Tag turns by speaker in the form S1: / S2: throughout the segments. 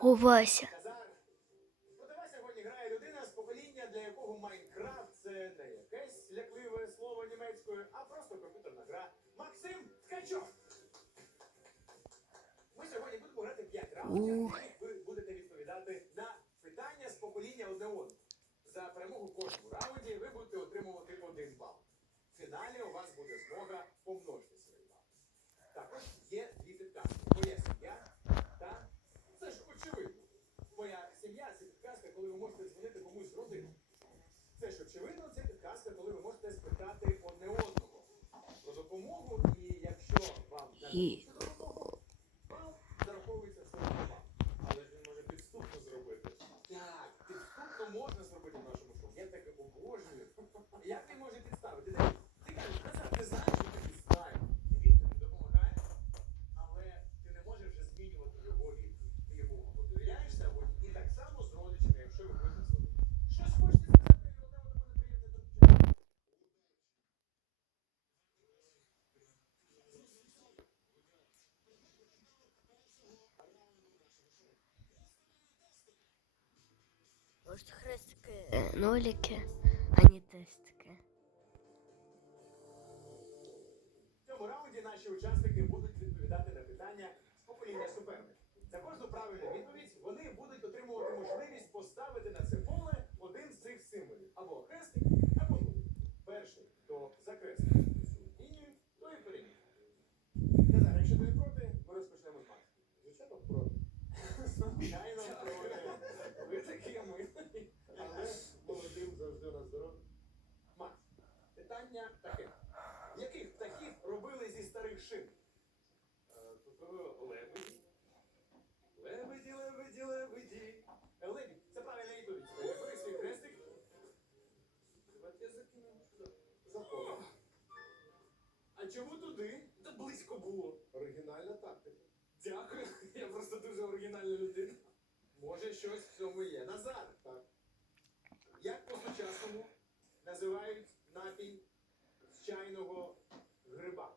S1: О, Вася.
S2: Казар. Сьогодні грає людина з покоління, для якого Майнкрафт це не якесь лякливе слово німецькою, а просто комп'ютерна гра. Максим Ткачов. Ми сьогодні будемо грати 5 раундів, ви будете відповідати на питання з покоління одне одного. За перемогу в кожному раунді ви будете отримувати один бал. В фіналі у вас буде змога помножити свої бали. Також є дві підказки. Моя сім'я та це ж очевидно. Моя сім'я це підказка, коли ви можете дзвонити комусь з родини. Це ж очевидно, це підказка, коли ви можете спитати одне одного про допомогу, і якщо вам не допомогу, зараховується все вам. Але ж він може підступно зробити. Так, підступно можна зробити в нашому шоу. Я таке обожнюю. Як він може підставити? Ти ти кажеш, «Назар, ти знаєш, що ти знаю. Він тобі допомагає, але ти не можеш вже змінювати його відповідь. Ти йому або довіряєшся, або ні. І так само з родичами, якщо ви будете з родичами. Щось хочете сказати, і одне одному неприємне до
S1: Может, хрестики, э, нолики, а не тестики.
S2: В цьому раунді наші учасники будуть відповідати на питання з покоління суперників. За кожну правильну відповідь вони будуть чому туди? Та близько було.
S3: Оригінальна тактика.
S2: Дякую. Я просто дуже оригінальна людина. Може, щось в цьому є. Назар.
S3: Так.
S2: Як по-сучасному називають напій з чайного гриба?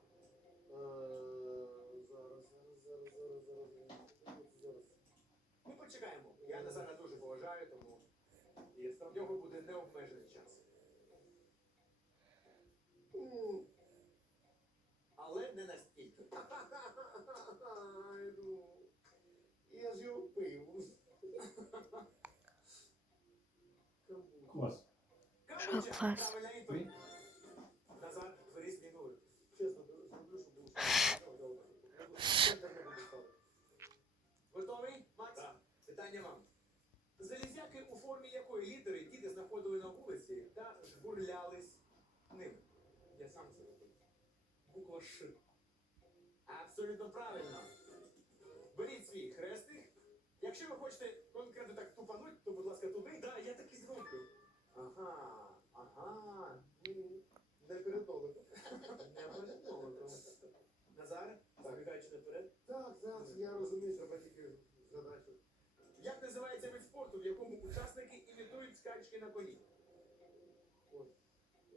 S3: Е, Зараз, зараз, зараз, зараз, зараз. Зараз.
S2: Ми почекаємо. Я Назара дуже поважаю, тому і в нього буде необмежений час.
S3: М.
S2: Але не настільки.
S3: Ай, ну. Я ж його пив. Камбуч.
S4: Клас.
S1: Що
S2: Камбуча,
S1: клас?
S2: правильна відповідь. Назар, бери свій нуль.
S3: Чесно, зроблю, щоб був Центр не буду ставити.
S2: Готовий, Макс? Питання вам. Залізяки у формі якої літери діти знаходили на вулиці та жбурлялись ними? Я сам це робив. Буква Ш. Абсолютно правильно. Беріть свій хрестик. Якщо ви хочете конкретно так тупануть, то, будь ласка, туди. Да, я так і зроблю. Ага, ага.
S3: Не передолено.
S2: Не обов'язково. Назар, забігаючи наперед.
S3: Так, так, я розумію, треба тільки задачу.
S2: Як називається вид спорту, в якому учасники імітують скачки на коні?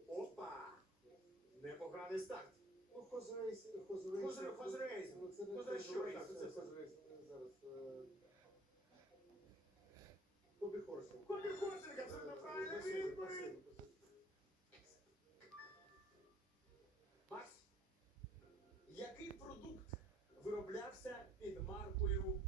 S2: Опа! Непоганий старт.
S3: Хозрейс, хозрейс.
S2: хозрейс.
S3: Ну, це не хозрейс, це
S2: це?
S3: Зараз. е, Кобі Хорсинг.
S2: Кобі Хорсинг, абсолютно правильна
S3: Спасибо,
S2: відповідь. Макс, який продукт вироблявся під маркою